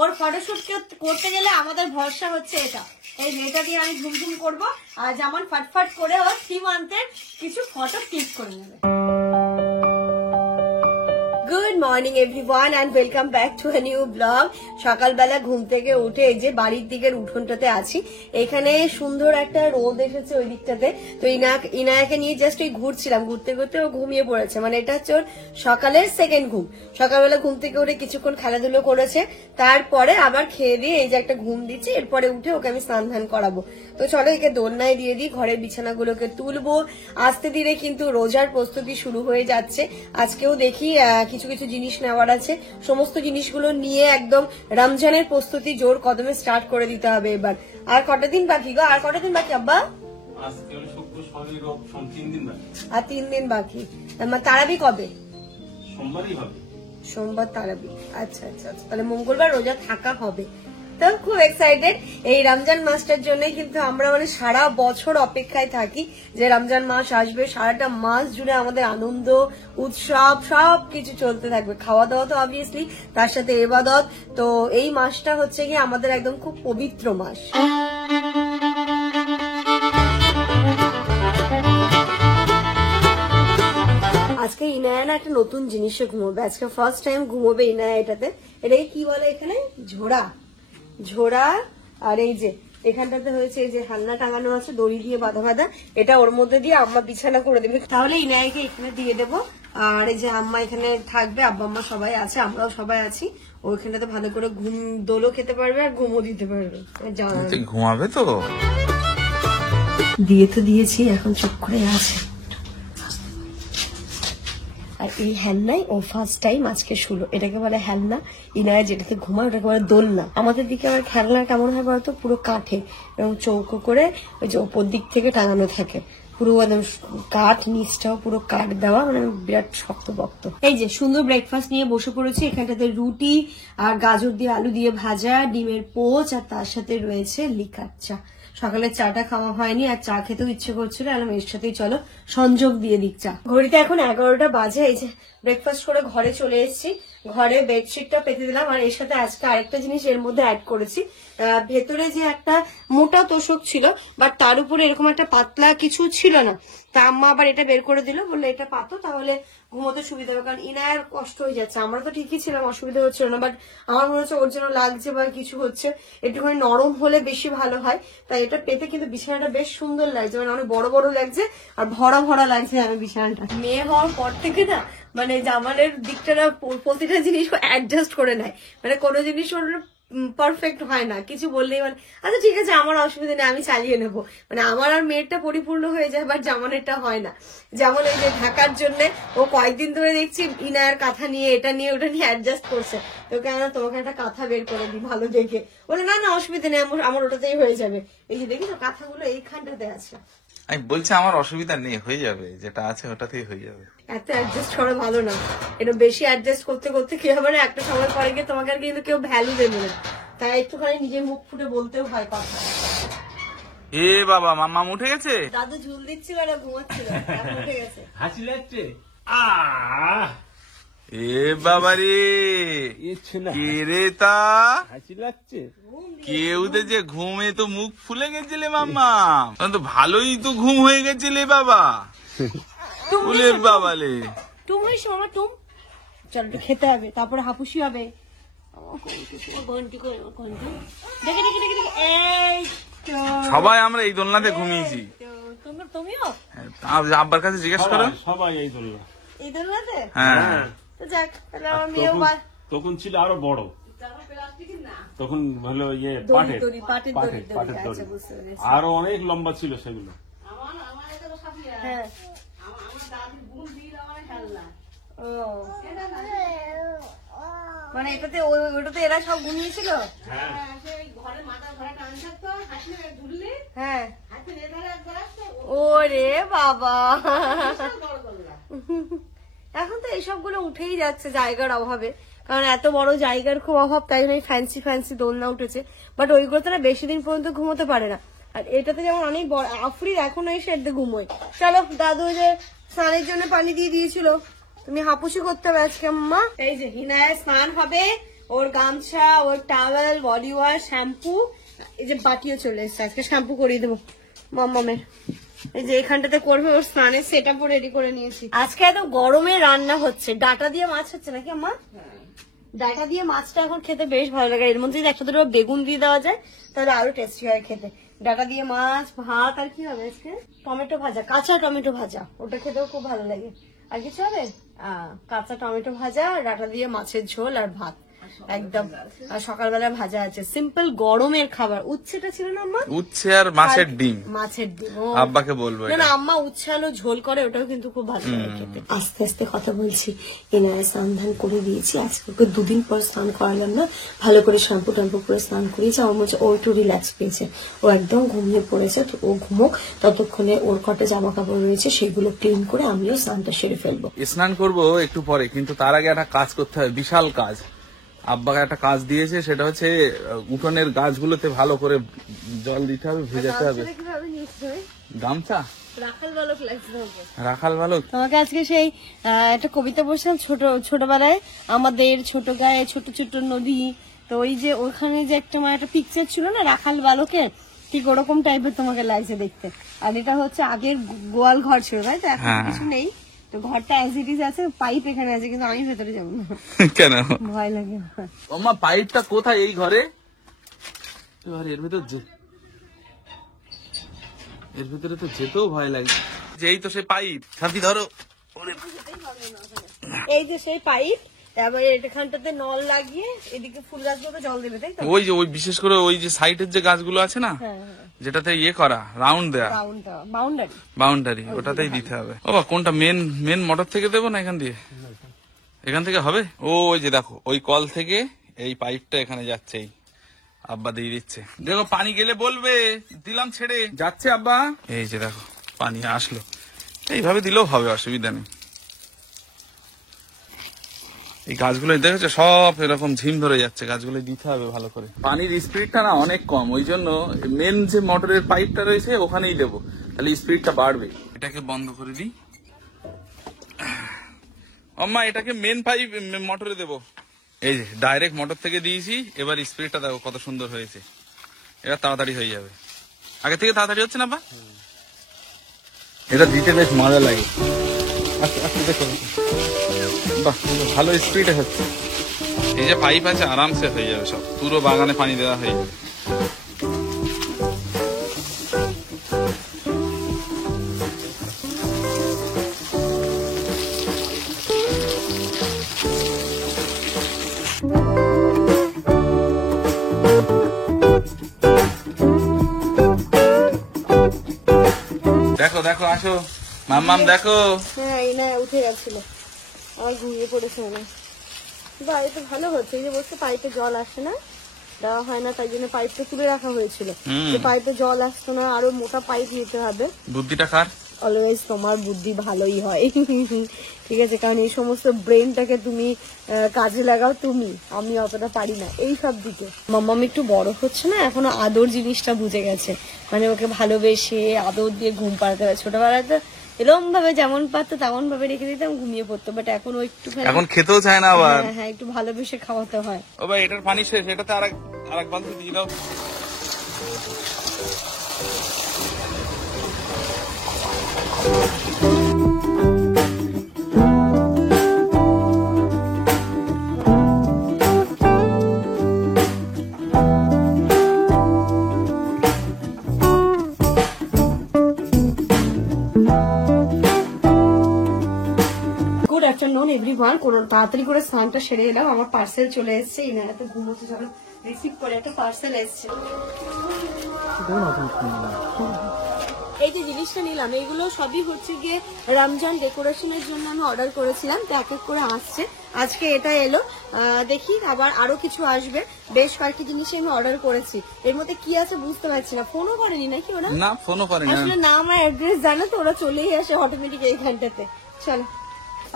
ওর photoshoot করতে গেলে আমাদের ভরসা হচ্ছে এটা, এই মেয়েটা দিয়ে আমি ঝুমঝুম করবো আর যেমন ফটফট করে ও 3 মান্থের কিছু ফটো ক্লিক করে নেবে। Good morning everyone and welcome back to a new blog. সকালবেলা ঘুম থেকে উঠে এই যে বাড়ির দিকের উঠোনটাতে আছি, এখানে সুন্দর একটা রোদ এসেছে ওই দিকটাতে, তো ইনায়াকে নিয়ে জাস্ট ওই ঘুরছিলাম, ঘুরতে ঘুরতে ও ঘুমিয়ে পড়েছে। মানে এটা হচ্ছে ওর সকালের সেকেন্ড ঘুম। সকালবেলা ঘুম থেকে উঠে কিছুক্ষণ খেলাধুলো করেছে, তারপরে আবার খেয়ে দিয়ে এই যে একটা ঘুম দিচ্ছি, এরপরে উঠে ওকে আমি স্নান ধান করাবো। তো চলো একে দোলনায় দিয়ে দিই, ঘরের বিছানাগুলোকে তুলবো। আস্তে ধীরে কিন্তু রোজার প্রস্তুতি শুরু হয়ে যাচ্ছে। আজকেও দেখি কিছু কিছু জিনিস নেওয়ার আছে, সমস্ত জিনিসগুলো নিয়ে একদম রমজানের প্রস্তুতি জোর কদমে স্টার্ট করে দিতে হবে এবার। আর কটা দিন বাকি গো? আর কটা দিন বাকি আব্বা? আর 3 দিন বাকি। তারাবি কবে? সোমবার তারাবি। আচ্ছা আচ্ছা আচ্ছা, তাহলে মঙ্গলবার রোজা থাকা হবে। তো খুব এক্সাইটেড এই রমজান মাসটার জন্য, কিন্তু আমরা মানে সারা বছর অপেক্ষায় থাকি যে রমজান মাস আসবে। সারাটা মাস জুড়ে আমাদের আনন্দ উৎসব সবকিছু চলতে থাকবে, খাওয়া দাওয়া তো অবভিয়াসলি, তার সাথে ইবাদত। তো এই মাসটা হচ্ছে কি আমাদের একদম খুব পবিত্র মাস। আজকে ইনায়া না একটা নতুন জিনিসে ঘুমোবে, আজকে ফার্স্ট টাইম ঘুমোবে ইনায়া এটাতে। এটাকে কি বলে এখানে? ঝোড়া। আর এই যে এখানটাতে হয়েছে এই যে হান্না টাঙানো আছে দড়ি দিয়ে বাঁধা, এটা ওর মধ্যে দিয়ে আম্মা বিছানা করে দেবে, তাহলে ইনায়াকে এখানে দিয়ে দেবো। আর এই যে আম্মা এখানে থাকবে, আব্বা আম্মা সবাই আছে, আমরাও সবাই আছি। ওইখানটাতে ভালো করে দোলও খেতে পারবে আর ঘুমও দিতে পারবে। ঘুমাবে তো, দিয়ে তো দিয়েছি, এখন চুপ করে আছে। আর এই হেলনাই ও ফার্স্ট টাইম আজকে শুলো, এটাকে বলে হেলনা। ইনায়া যেটাতে ঘুমায় ওটাকে বলে দোলনা। আমাদের দিকে আবার খেলনা কেমন হয় বলতো, পুরো কাঠে এবং চৌকো করে ওই যে ওপর দিক থেকে টাঙানো থাকে, পুরো একদম কাঠ, নিচটাও পুরো কাঠ দেওয়া, মানে বিরাট শক্তপোক্ত। এই যে সুন্দর ব্রেকফাস্ট নিয়ে বসে পড়েছি, এখানটাতে রুটি আর গাজর দিয়ে আলু দিয়ে ভাজা, ডিমের পোচ, আর তার সাথে রয়েছে লিকার চা। সকালে চাটা খাওয়া হয়নি আর চা খেতেও ইচ্ছে করছিল, আর এর সাথেই চলো সংযোগ দিয়ে দিক চা। ঘড়িতে এখন 11টা বাজে। এই যে ব্রেকফাস্ট করে ঘরে চলে এসেছি, ঘরে বেডশিটটা পেতে দিলাম। আর এর সাথে আজকে আরেকটা জিনিস এর মধ্যে অ্যাড করেছি, ভেতরে যে একটা মোটা তোষক ছিল বাট তার উপরে এরকম একটা পাতলা কিছু ছিল না, তা আম্মা আবার এটা বের করে দিল, বললো এটা পাতো তাহলে ঘুমোতে সুবিধা হবে, কারণ ইনায়ার কষ্ট হয়ে যাচ্ছে। আমরা তো ঠিকই ছিলাম, অসুবিধা হচ্ছিল না, বাট আমার মনে হচ্ছে ওর জন্য লাগছে বা কিছু হচ্ছে, একটুখানি নরম হলে বেশি ভালো হয়। তাই এটা পেতে কিন্তু বিছানাটা বেশ সুন্দর লাগছে, মানে অনেক বড় বড় লাগছে আর ভরা ভরা লাগছে আমি বিছানাটা। মেয়ে হওয়ার পর থেকে না মানে জামালের দিকটা না প্রতিটা জিনিস অ্যাডজাস্ট করে নেয়, মানে কোনো জিনিস ওর পারফেক্ট হয় না, কিছু বললেই মানে আচ্ছা ঠিক আছে আমার অসুবিধা নেই আমি চালিয়ে নেবো, মানে আমার আর মেয়েরটা পরিপূর্ণ হয়ে যায়, বাট জামানেরটা হয় না। যেমন এই যে ঢাকার জন্য ও কয়েকদিন ধরে দেখছি ইনায়ার কাঁথা নিয়ে এটা নিয়ে ওটা নিয়ে অ্যাডজাস্ট করছে, তো কেন তোমাকে একটা কাঁথা বের করে দিই ভালো দেখে, বলে না না অসুবিধা নেই আমার ওটাতেই হয়ে যাবে। এই যে দেখি তো কাঁথাগুলো এইখানটাতে আছে, আমি বলছি আমার অসুবিধা নেই, হয়ে যাবে, যেটা আছে ওটাতেই হয়ে যাবে। এত অ্যাডজাস্ট করা ভালো না, এটা বেশি অ্যাডজাস্ট করতে করতে কি হবে না একটা সময় পরে গিয়ে তোমাকে আর কিন্তু কেউ ভ্যালু দেবে না, তাই একটুখানি নিজের মুখ ফুটে বলতেও হয় কথা। এ বাবা মাম্মা উঠে গেছে, দাদু ঝুল দিচ্ছিল আর ঘুমাচ্ছিল, উঠে গেছে। হাসি লাগছে। এ বাবা রে, কে রে তা হাসি লাগছে। কেউ যে ঘুমে তো মুখ ফুলে গেছিলে মাম্মা, তো ভালোই তো ঘুম হয়ে গেছিলে বাবা। ফুলের বাবালে টুম হয়েছে মামা, টুম চল একটু খেতে হবে, তারপরে হাপুসি হবে। সবাই আমরা এই দোলনাতে ঘুমিয়েছি, তুমিও আব্বার কাছে জিজ্ঞেস করো। সবাই এই দোলনা, এই দোলনাতে? হ্যাঁ যাক তাহলে আমার মেয়েও তখন ছিল আরো বড়, তখন হলো ইয়ে পাটের দড়ি, আরো অনেক লম্বা ছিল সেগুলো। হ্যাঁ মানে ওটাতে এরা সব ঘুমিয়েছিল। হ্যাঁ ওরে বাবা, এখন তো এইসবগুলো উঠেই যাচ্ছে জায়গার অভাবে, কারণ এত বড় জায়গার খুব অভাব, তাই জন্য ফ্যান্সি ফ্যান্সি দোলনা উঠেছে, বাট ওইগুলোতে না বেশি দিন পর্যন্ত ঘুমোতে পারে না। আর এটাতে যেমন অনেক বড়, আফরিদ এখনো এসে এতে ঘুমোয়। চলো দাদু যে স্নানের জন্য পানি দিয়ে দিয়েছিল, তুমি হাপুসি করতে হবে আজকে আম্মা। এই যে হিনায় স্নান হবে, ওর গামছা, ওর টাওয়েল, বডি ওয়াশ, শ্যাম্পু, এই যে বাটিও চলে এসছে, আজকে শ্যাম্পু করিয়ে দেবো মাম্মামের। এই যে এখানটাতে করবে ওর স্নানের সেট আপও রেডি করে নিয়েছি। আজকে এত গরমে রান্না হচ্ছে, ডাটা দিয়ে মাছ হচ্ছে নাকি আম্মা? ডাটা দিয়ে মাছটা এখন খেতে বেশ ভালো লাগে, এর মধ্যে যদি একটা দুটো বেগুন দিয়ে দেওয়া যায় তাহলে আরো টেস্টি হয় খেতে। ডাটা দিয়ে মাছ, ভাত, আর কি হবে আজকে? টমেটো ভাজা, কাঁচা টমেটো ভাজা, ওটা খেতেও খুব ভালো লাগে। আর কিছু হবে? কাঁচা টমেটো ভাজা, ডাটা দিয়ে মাছের ঝোল আর ভাত একদম। আর সকালবেলা ভাজা আছে, সিম্পল গরমের খাবার। উচ্ছেটা ছিল না আম্মা? উচ্ছে আর মাছের ডিম। মাছের ডিম আব্বাকে বলবো। না আম্মা উচ্ছে আলু ঝোল করে, ওটাও কিন্তু খুব ভালো লাগে খেতে। আস্তে আস্তে কথা বলছি। এনারে স্নান ধান করে দিয়েছি, আজকে ওকে 2 দিন পর স্নান করালাম না, ভালো করে শ্যাম্পু ট্যাম্পু করে স্নান করিয়েছি। আমার মধ্যে ও একটু রিল্যাক্স পেয়েছে, ও একদম ঘুমিয়ে পড়েছে। তো ও ঘুমোক, ততক্ষণে ওর কটা জামা কাপড় রয়েছে সেগুলো ক্লিন করে আমিও স্নানটা সেরে ফেলবো। স্নান করবো একটু পরে, কিন্তু তার আগে একটা কাজ করতে হবে, বিশাল কাজ। আব্বাকে একটা কাজ দিয়েছে, সেটা হচ্ছে উঠোনের গাছগুলোতে ভালো করে জল দিতে হবে, ভেজাতে হবে। গামছা রাখাল বালক। তোমাকে আজকে সেই একটা কবিতা বলছিলাম ছোটবেলায়, আমাদের ছোট গায়ে ছোট ছোট নদী, তো ওই যে ওখানে যে একটা একটা পিকচার ছিল না রাখাল বালকের, ঠিক ওরকম টাইপের তোমাকে লাগছে দেখতে। আর এটা হচ্ছে আগের গোয়াল ঘর ছিল, তাই তো? এখন কিছু নেই, তো ঘরটা অ্যাজ ইট ইজ আছে, পাইপ এখানে আছে, কিন্তু আমি ভেতরে যাবো না, কেন? ভয় লাগে। ওমা পাইপটা কোথায়? এই ঘরে? এর ভিতরে তো যেতেও ভয় লাগে। এই তো সে পাইপ, সাথী ধরো। এই যে সেই পাইপ, তারপরে এখানটাতে নল লাগিয়ে এদিকে ফুল গাছগুলোকে জল দেবে, তাই তো? ওই যে ওই বিশেষ করে ওই যে সাইডের যে গাছগুলো আছে না, যেটাতে ইয়ে করা রাউন্ড দেয়া বাউন্ডারি, ওটাতেই দিতে হবে। ও কোনটা মেন মোটর থেকে দেবো না এখান দিয়ে? এখান থেকে হবে। ওই যে দেখো, ওই কল থেকে এই পাইপটা এখানে যাচ্ছে, এই আব্বা দিয়ে দিচ্ছে। দেখো পানি গেলে বলবে, দিলাম ছেড়ে যাচ্ছে আব্বা। এই যে দেখো পানি আসলো, এইভাবে দিলেও হবে, অসুবিধা নেই। এই গাছগুলো দেখেছো সব এরকম ঝিম ধরে যাচ্ছে, গাছগুলো দিতে হবে ভালো করে। পানির স্পিডটা না অনেক কম, ওই জন্য মেন যে মোটরের পাইপটা রয়েছে ওখানেই দেবো, তাহলে স্পিডটা বাড়বে। এটাকে বন্ধ করে দিই আম্মা, এটাকে মেন পাইপ মোটরে দেবো। এই যে ডাইরেক্ট মোটর থেকে দিয়েছি, এবার স্পিডটা দেখো কত সুন্দর হয়েছে, এবার তাড়াতাড়ি হয়ে যাবে। আগে থেকে তাড়াতাড়ি হচ্ছে না বা? এটা দিতে বেশ মজা লাগে। আচ্ছা দেখো, বাহ ভালো স্পিডে হচ্ছে। এই যে পাইপ আছে আরামসে হয়ে যাবে, সব পুরো বাগানে পানি দেওয়া হয়ে যাবে। দেখো দেখো, আসো মাম্মাম, দেখো। হ্যাঁ এই না উঠে গেছিল, আমার ঘুমিয়ে পড়েছে না। বাড়িতে ভালো হচ্ছে, এই যে বলছে পাইপে জল আসে না, দেওয়া হয় না, তাই জন্য পাইপটা তুলে রাখা হয়েছিল। পাইপে জল আসতো না, আরো মোটা পাইপ নিতে হবে। বুদ্ধিটা কার? অলওয়েজ তোমার বুদ্ধি ভালোই হয়, ঠিক আছে? কারণ এই সমস্ত ব্রেনটাকে তুমি কাজে লাগাও তুমি, আমি অতটা পারি না এই সব দিকে। মাম্মাম একটু বড় হচ্ছে না, এখনো আদর জিনিসটা বুঝে গেছে, মানে ওকে ভালোবেসে আদর দিয়ে ঘুম পাড়াতে হবে। ছোটবেলায় তো এরকম ভাবে যেমন পারতো তেমন ভাবে রেখে দিতাম, ঘুমিয়ে পড়তো, বাট এখন ও একটু এখন খেতেও চায় না আবার। হ্যাঁ একটু ভালোবেসে খাওয়াতে হয়। ও ভাই এটার পানি শেষ, এটাতে আরেক বালতি দিয়ে দাও। গুড আফটারনুন এভরিওয়ান, কোন তাড়াতাড়ি করে স্নানটা সেরে এলাম। আমার পার্সেল চলে এসছে, এই না এত ঘুমোতে যাবে, রিসিভ করে একটা পার্সেল এসছে। এই যে জিনিসটা নিলাম, এইগুলো সবই হচ্ছে গিয়ে রমজান ডেকোরেশনের জন্য আমি অর্ডার করেছিলাম, তো এক এক করে আসছে। আজকে এটা এলো, দেখি আবার আরো কিছু আসবে। বেশ কয়েকটি জিনিস আমি অর্ডার করেছি, এর মধ্যে কি আছে বুঝতে পারছি না। ফোনও করেনি নাকি ওরা? না ফোনও করেনি, আসলে নাম আর অ্যাড্রেস জানে তো, ওরা চলেই আসে অটোমেটিক এইখানটাতে। চলো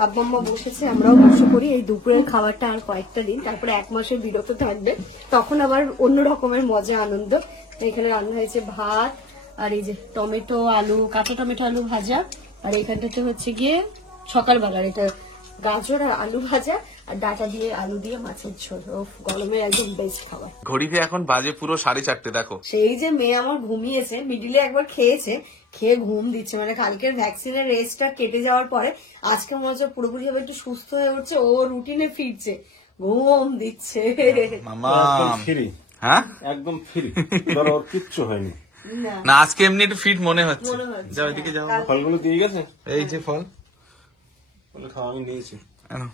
আব্বা আম্মা বসেছে, আমরাও বসে পড়ি। এই দুপুরের খাবারটা আর কয়েকটা দিন, তারপরে 1 মাসের বিরত থাকবে, তখন আবার অন্য রকমের মজা আনন্দ। এখানে রান্না হয়েছে ভাত, আর এই যে টমেটো আলু, কাঁচা টমেটো আলু ভাজা, আর এইখানটাতে হচ্ছে গিয়ে সকালবেলার এটা গাজর আর আলু ভাজা, আর ডাটা দিয়ে আলু দিয়ে মাছের ঝোল। ও গরমের একদম বেস্ট খাবার। ঘড়িতে এখন বাজে পুরো 4:30 দেখো। সেই যে মেয়ে আমার ঘুমিয়েছে, মিডিলে একবার খেয়েছে, খেয়ে ঘুম দিচ্ছে, মানে কালকের ভ্যাকসিনের রেসটা কেটে যাওয়ার পরে আজকে মনে হচ্ছে পুরোপুরি ভাবে একটু সুস্থ হয়ে উঠছে, ও রুটিনে ফিরছে, ঘুম দিচ্ছে। মামা ফ্রি, হ্যাঁ একদম ফ্রি, ধরো ওর কিচ্ছু হয়নি। না আজকে এমনি একটু ফিট মনে হচ্ছে। যাও এদিকে যাও, ফলগুলো দিয়ে গেছে, এই যে ফল, ফল খাওয়া আমি নিয়েছি, আনো।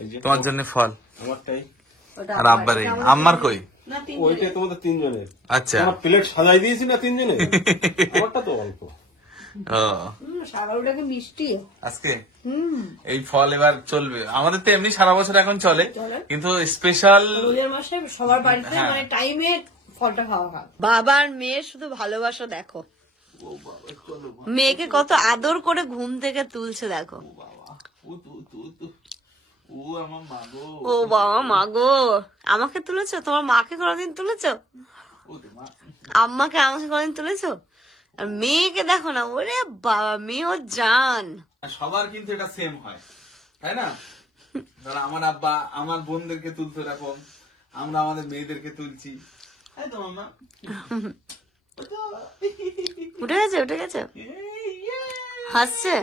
এই যে তোমার জন্য ফল, আমারটাই, আর আব্বার এই আম্মার কই? ওইটাই তোমাদের তিনজনের। আচ্ছা আমার প্লেট সাজাই দিয়েছি না তিনজনের, আমারটা তো অল্প। ও সাগরটাকে মিষ্টি আজকে এই ফল এবার চলবে আমাদের তো এমনি সারা বছর এখন চলে, কিন্তু স্পেশাল রোজার মাসে সবার বাড়িতে মানে টাইমে ফলটা খাওয়া হয়। বাবার মেয়ের শুধু ভালোবাসা দেখো, মেয়েকে কত আদর করে ঘুম থেকে তুলছে দেখো। ও বাবা মা গো, আমাকে তুলেছো, তোমার মাকে কোনদিন তুলেছো? আম্মাকে আমাকে কোনদিন তুলেছো? আর মেয়েকে দেখো না, ওরে বাবা মেয়েও জান। সবার কিন্তু এটা সেম হয়, তাই না? ধরো আমার আব্বা আমার বোনদেরকে তুলতো এরকম, আমরা আমাদের মেয়েদেরকে তুলছি, তাই তো মামা? উঠে গেছে, উঠে গেছে, হাসছে।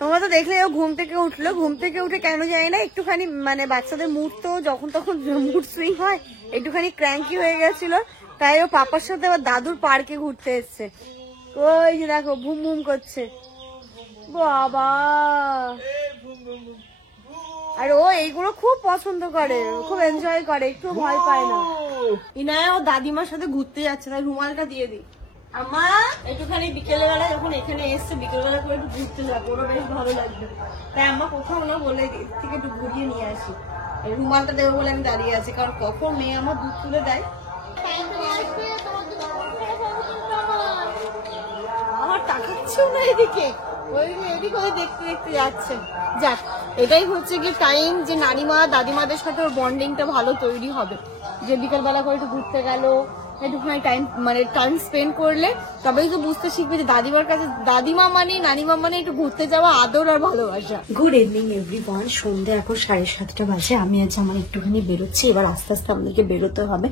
তোমরা তো দেখলে ও ঘুম থেকে উঠলো, ঘুম থেকে উঠে কেন জানি না একটুখানি মানে বাচ্চাদের মুড তো যখন তখন মুড সুইং হয়, একটুখানি ক্র্যাঙ্কি হয়ে গেছিল, তাই ও পাপার সাথে আবার দাদুর পার্কে ঘুরতে এসছে। ওই যে দেখো ভুম ভুম করছে বাবা, আর ও এইগুলো খুব পছন্দ করে, খুব এনজয় করে, একটু ভয় পায় না। ইনায়া ও দাদিমার সাথে ঘুরতে যাচ্ছে, তাই রুমালটা দিয়ে দিই। আমা একটুখানি বিকেলবেলা যখন এখানে এসছে, বিকেলবেলা করে একটু ঘুরতে যাবো, ওরা বেশ ভালো লাগবে, তাই আম্মা কোথাও না বলে এর থেকে একটু ঘুরিয়ে নিয়ে আসি। এই রুমালটা দেবো বলে আমি দাঁড়িয়ে আছি, কারণ কখন মেয়ে আমার দুধ তুলে দেয়। আমার তাকাচ্ছেও না এদিকে, ওই এদিক ওই দেখতে দেখতে যাচ্ছে। যাক, এটাই হচ্ছে কি টাইম, যে নানিমা দাদিমাদের সাথে ওর বন্ডিংটা ভালো তৈরি হবে, যে বিকালবেলা করে একটু ঘুরতে গেল, একটুখানি টাইম মানে টাইম স্পেন্ড করলে তবেই তো বুঝতে শিখবে যে দাদিমার কাছে দাদিমা মানে নানিমা মানে একটু ঘুরতে যাওয়া, আদর আর ভালোবাসা। গুড ইভিনিং এভরিওয়ান, সন্ধ্যে এখন 7:30 বাজে। আমি আজ আমার একটুখানি বেরোচ্ছি, এবার আস্তে আস্তে আমাদেরকে বেরোতে হবে,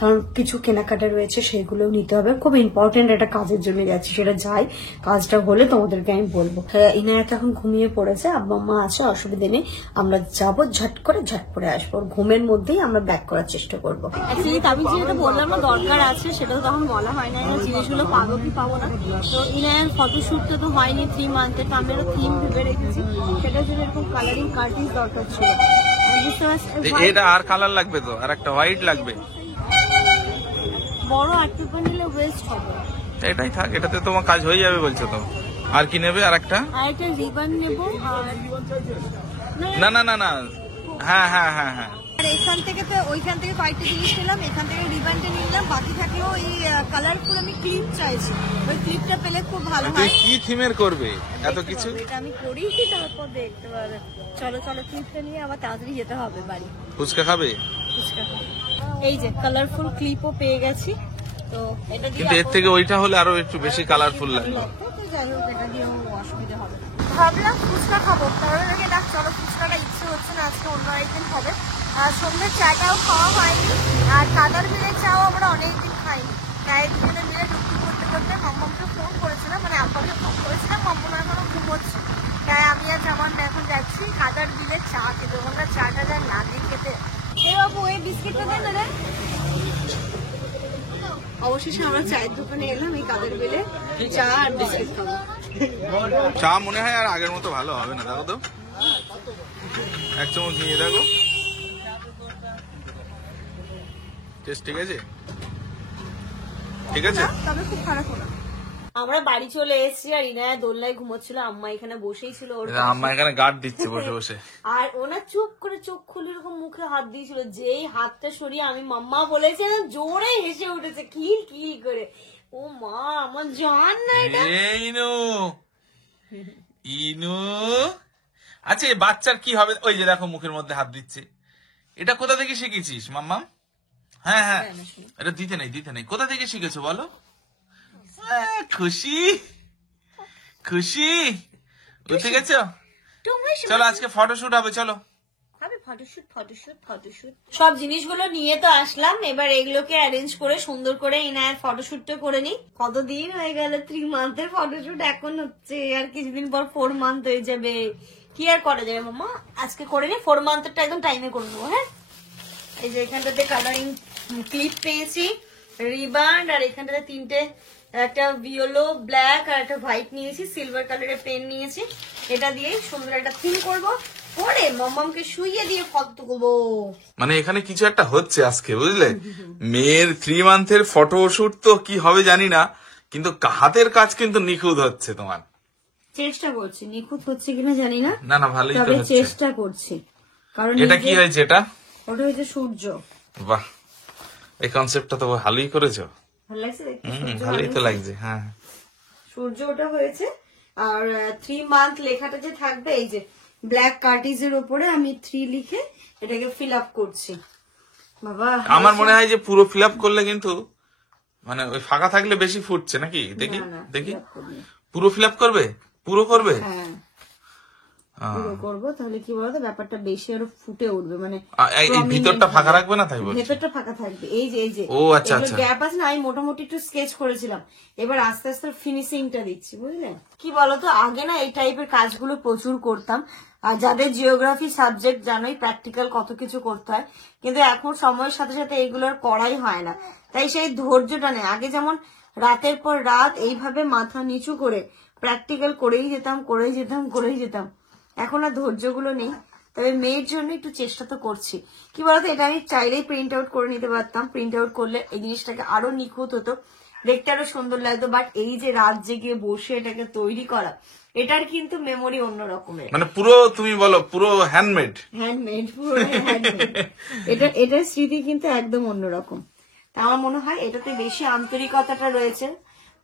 কারণ কিছু কেনাকাটা রয়েছে সেগুলোও নিতে হবে। খুব ইম্পর্টেন্ট একটা কাজের জন্য যাচ্ছি, সেটা যাই, কাজটা হলে তোমাদেরকে আমি বলবো। ইনায়া তো এখন ঘুমিয়ে পড়েছে, আব্বা মা আছে, অসুবিধা নেই, আমরা যাবো ঝট করে আসবো, ঘুমের মধ্যেই আমরা ব্যাক করার চেষ্টা করবো। অ্যাকচুয়ালি আমি যেটা বললাম না দরকার আছে, সেটা তো তখন বলা হয় না, জিনিসগুলো পাবো কি পাবো না। তো ইনায়ার ফটোশুটটা তো হয়নি 3 মান্থে, তো আমি একটা থিম ভেবে রেখেছি, সেটার জন্য এরকম কালারিং কার্টিজ দরকার ছিল। এটা আর কালার লাগবে তো, আর একটা হোয়াইট লাগবে, বড় আর্ট পেপার নিলে ওয়েস্ট হবে। এটাই থাক, এটাতে তোমার কাজ হয়ে যাবে বলছো তো। আর কি নেবে? আর একটা রিবন নেবো। না না না না, হ্যাঁ হ্যাঁ হ্যাঁ হ্যাঁ, আর এখান থেকে তো ওইখান থেকে কয়েকটা জিনিস নিলাম, এখান থেকে রিবনটা নিলাম, বাকি থাকলেও এই কালারফুল আমি ক্লিপ চাইছি, ওই ক্লিপটা পেলে খুব ভালো হয়। কি থিমের করবে এত কিছু? এটা আমি করি, তারপর দেখতে পাবে। চলো চলো, ক্লিপটা নিয়ে আবার তাড়াতাড়ি যেতে হবে বাড়ি। ফুচকা খাবে? ফুচকা খাবে। এই যে কালারফুল ক্লিপও পেয়ে গেছি, তো এটা দিয়ে কিন্তু এর থেকে ওইটা হলে আরো একটু বেশি কালারফুল লাগবে। যাই হোক, এটা দিয়েও অসুবিধা হবে না। ভাবলাম ফুচকা খাবো, তাহলে নাকি ডাক চলো ফুচকাটা ইচ্ছে হচ্ছে না, আজকে অন্য আরেকদিন হবে। আর সন্ধ্যের চাটাও খাওয়া হয়নি, আর কাদার মিলের চাও আমরা অনেকদিন খাইনি, তাই দুজনে মিলে টুকটুক করতে করতে মাম্মামকে ফোন করেছিলাম, মানে আব্বাকে ফোন করেছিলাম, মাম্মা এখনো ঘুমোচ্ছে, তাই আমি আর জামান এখন যাচ্ছি কাদার মিলের চা খেতে। ওখানটা চাটা যা লাগে খেতে। এ বাবু, এই বিস্কিটটা দেন না রে। অবশেষে আমরা চায়ের দোকানে এলাম, এই কাদের বেলে চা আর বিস্কিট খাবো। চা মনে হয় আর আগের মতো ভালো হবে না, দেখো তো, এক চামচ নিয়ে দেখো, টেস্ট ঠিক আছে? ঠিক আছে, তবে খুব খারাপ হলো। আমরা বাড়ি চলে এসেছি, আর ইনায়া দোলনায় ঘুমোচ্ছিল, আম্মা এখানে বসেই ছিল, ওর আম্মা এখানে গার্ড দিচ্ছে বসে বসে, আর ওনা চুপ করে চোখ খুলে এরকম মুখে হাত দিয়েছিল, যেই হাতটা সরিয়ে আমি মাম্মা বলেছি, জোরে হেসে উঠেছে কিল কিল করে। ও মা, আমার জান না এটা। ইনু আচ্ছা, এই বাচ্চার কি হবে? ওই যে দেখো মুখের মধ্যে হাত দিচ্ছে, এটা কোথা থেকে শিখেছিস মাম্মা? হ্যাঁ হ্যাঁ, এটা দিতে নেই, কোথা থেকে শিখেছো বলো? খুশি খুশি উঠে গেছো? চলো আজকে ফটোশুট হবে, চলো ফটোশুট সব জিনিসগুলো নিয়ে তো আসলাম, এবার এগুলোকে অ্যারেঞ্জ করে সুন্দর করে ইনায়ের ফটোশুটটা করে নি। কতদিন হয়ে গেল 3 মান্থের ফটোশুট এখন হচ্ছে, আর কিছুদিন পর 4 মান্থ হয়ে যাবে, কি আর করা যাবে মামা, আজকে করে নি 4 মান্থেরটা একদম টাইমে করে নেবো। হ্যাঁ, এই যে এখানটাতে কালারিং ক্লিপ পেয়েছি, রিবান্ড, আর এখানটাতে 3টে, একটা ইয়েলো, ব্ল্যাক আর একটা হোয়াইট নিয়েছি, সিলভার কালারের পেন নিয়েছি। এটা দিয়ে সুন্দর একটা থিম করবো, করে মামামকে শুইয়ে দিয়ে ফটো তুলবো। মানে এখানে কিছু একটা হচ্ছে আজকে, বুঝলে? মেয়ের 3 মান্থের ফটোশুট তো কি হবে জানি না, কিন্তু হাতের কাজ কিন্তু নিখুঁত হচ্ছে তোমার। চেষ্টা করছি, নিখুঁত হচ্ছে কিনা জানি না, না না ভালোই তো তবে হচ্ছে। চেষ্টা করছি। কারণ এটা কি হয়েছে? এটা ওটা হচ্ছে সূর্য। বাহ, এই কনসেপ্টটা তো ভালোই করেছো। ভালো লাগছে দেখতে? ভালোই তো লাগছে। হ্যাঁ, সূর্য ওটা হয়েছে। আর 3 মান্থ লেখাটা যে থাকবে, এই যে ব্ল্যাক কার্টিজের উপরে আমি 3 লিখে এটাকে ফিল আপ করছি। বাবা, আমার মনে হয় যে পুরো ফিল আপ করলে কিন্তু, মানে ওই ফাঁকা থাকলে বেশি ফুটছে নাকি? দেখি না, দেখি, fill up করবো। পুরো ফিল আপ করবে? পুরো করবে? হ্যাঁ, পুরো করবো, তাহলে কি বলতো ব্যাপারটা বেশি আরো ফুটে উঠবে। মানে এই ভিতরটা ফাঁকা রাখবে না, তাই বলছি। ভেতরটা ফাঁকা থাকবে। এই যে ও আচ্ছা আচ্ছা, গ্যাপ আছে না, আমি মোটামুটি একটু স্কেচ করেছিলাম, এবার আস্তে আস্তে ফিনিশিংটা দিচ্ছি, বুঝলে? কি বলতো, আগে না এই টাইপের কাজগুলো প্রচুর করতাম, আর যাদের জিওগ্রাফি সাবজেক্ট জানোই প্র্যাকটিক্যাল কত কিছু করতে হয়, কিন্তু এখন সময়ের সাথে সাথে এইগুলোর করাই হয় না, তাই সেই ধৈর্যটা নেই। আগে যেমন রাতের পর রাত এইভাবে মাথা নিচু করে প্র্যাকটিক্যাল করেই যেতাম, এখন আর ধৈর্যগুলো নেই। তবে মেয়ের জন্য একটু চেষ্টা তো করছি। কি বলতো, এটা আমি চাইলেই প্রিন্ট আউট করে নিতে পারতাম, প্রিন্ট আউট করলে এই জিনিসটাকে আরো নিখুঁত হতো, দেখতে আরো সুন্দর লাগতো। বাট এই যে রাত জেগে বসে এটাকে তৈরি করা, এটার কিন্তু মেমোরি অন্য রকমের। মানে পুরো তুমি বলো পুরো হ্যান্ডমেড, পুরো হ্যান্ডমেড। এটার স্মৃতি কিন্তু একদম অন্যরকম। তা আমার মনে হয় এটাতে বেশি আন্তরিকতাটা রয়েছে,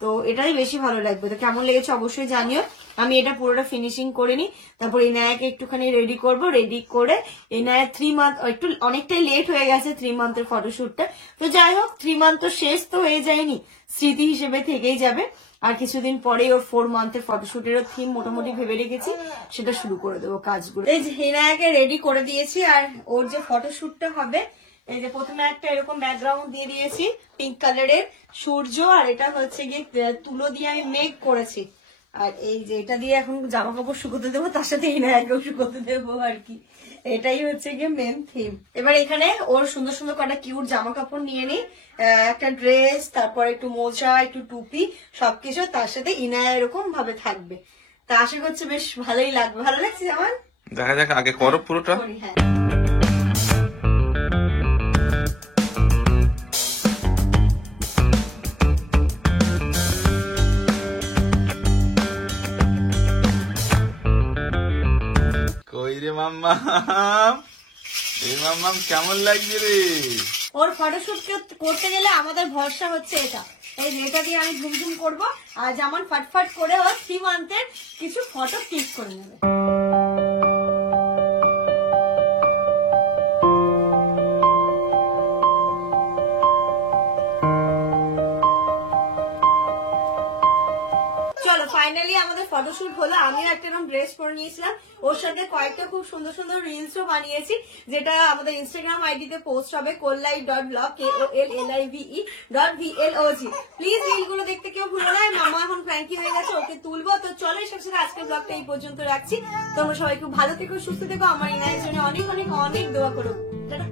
তো এটাই বেশি ভালো লাগবে। তো কেমন লেগেছে অবশ্যই জানিও। আমি এটা পুরোটা ফিনিশিং করে নি, তারপর ইনায়াকে একটুখানি রেডি করব, রেডি করে ইনায়া 3 মান্থ, একটু অনেকটাই লেট হয়ে গেছে 3 মান্থের ফটোশুটটা, তো যাই হোক 3 মান্থ তো শেষ তো হয়ে যায়নি, স্মৃতি হিসেবে থেকেই যাবে। আর কিছুদিন পরেই ওর 4 মান্থের ফটোশুটেরও থিম মোটামুটি ভেবে রেখেছি, সেটা শুরু করে দেবো কাজগুলো। এই যে ইনায়াকে রেডি করে দিয়েছি, আর ওর যে ফটোশুটটা হবে, এই যে প্রথমে একটা এরকম ব্যাকগ্রাউন্ড দিয়ে দিয়েছি পিঙ্ক কালারের, সূর্য, আর এটা হচ্ছে গিয়ে তুলো দিয়ে আমি মেঘ করেছি। আর এই যে এটা দিয়ে এখন জামা কাপড় শুকোতে দেবো, তার সাথে ইনায়াকেও শুকোতে দেবো আর কি, এটাই হচ্ছে গিয়ে মেন থিম। এবার এখানে ওর সুন্দর সুন্দর কটা কিউট জামা কাপড় নিয়ে নি, একটা ড্রেস, তারপর একটু মোজা, একটু টুপি, সবকিছু, তার সাথে ইনায়া এরকম ভাবে থাকবে। তা আশা করছি বেশ ভালোই লাগবে। ভালো লাগছে আমার? দেখা যাক, আগে করো পুরোটা। হ্যাঁ, কই রে মাম্মাম, এই মাম্মাম কেমন লাগছে রে? ওর ফটোশুট করতে গেলে আমাদের ভরসা হচ্ছে এটা, এই যে এটা দিয়ে আমি ঝুমঝুম করবো, আর যেমন ফটফট করে ওর 3 মান্থের কিছু ফটো ক্লিক করে নেবে। চলো ফাইনালি আমাদের ফটোশুট হলো। আমিও একটা এরকম ড্রেস পরে নিয়েছিলাম, ওর সাথে কয়েকটা খুব সুন্দর সুন্দর রিলসও বানিয়েছি, যেটা আমাদের ইনস্টাগ্রাম আইডিতে পোস্ট হবে, kolllife.vlog, KOLLIVE.VLOG। প্লিজ রিলগুলো দেখতে কেউ ভুলো না। মামা এখন ক্র্যাঙ্কি হয়ে গেছে, ওকে তুলবো। তো চলো এসব সাথে আজকের ব্লগটা এই পর্যন্ত রাখছি। তোমরা সবাই খুব ভালো থেকো, সুস্থ থেকো, আমার ইনায়ের জন্য অনেক অনেক অনেক দোয়া করো। টাটা।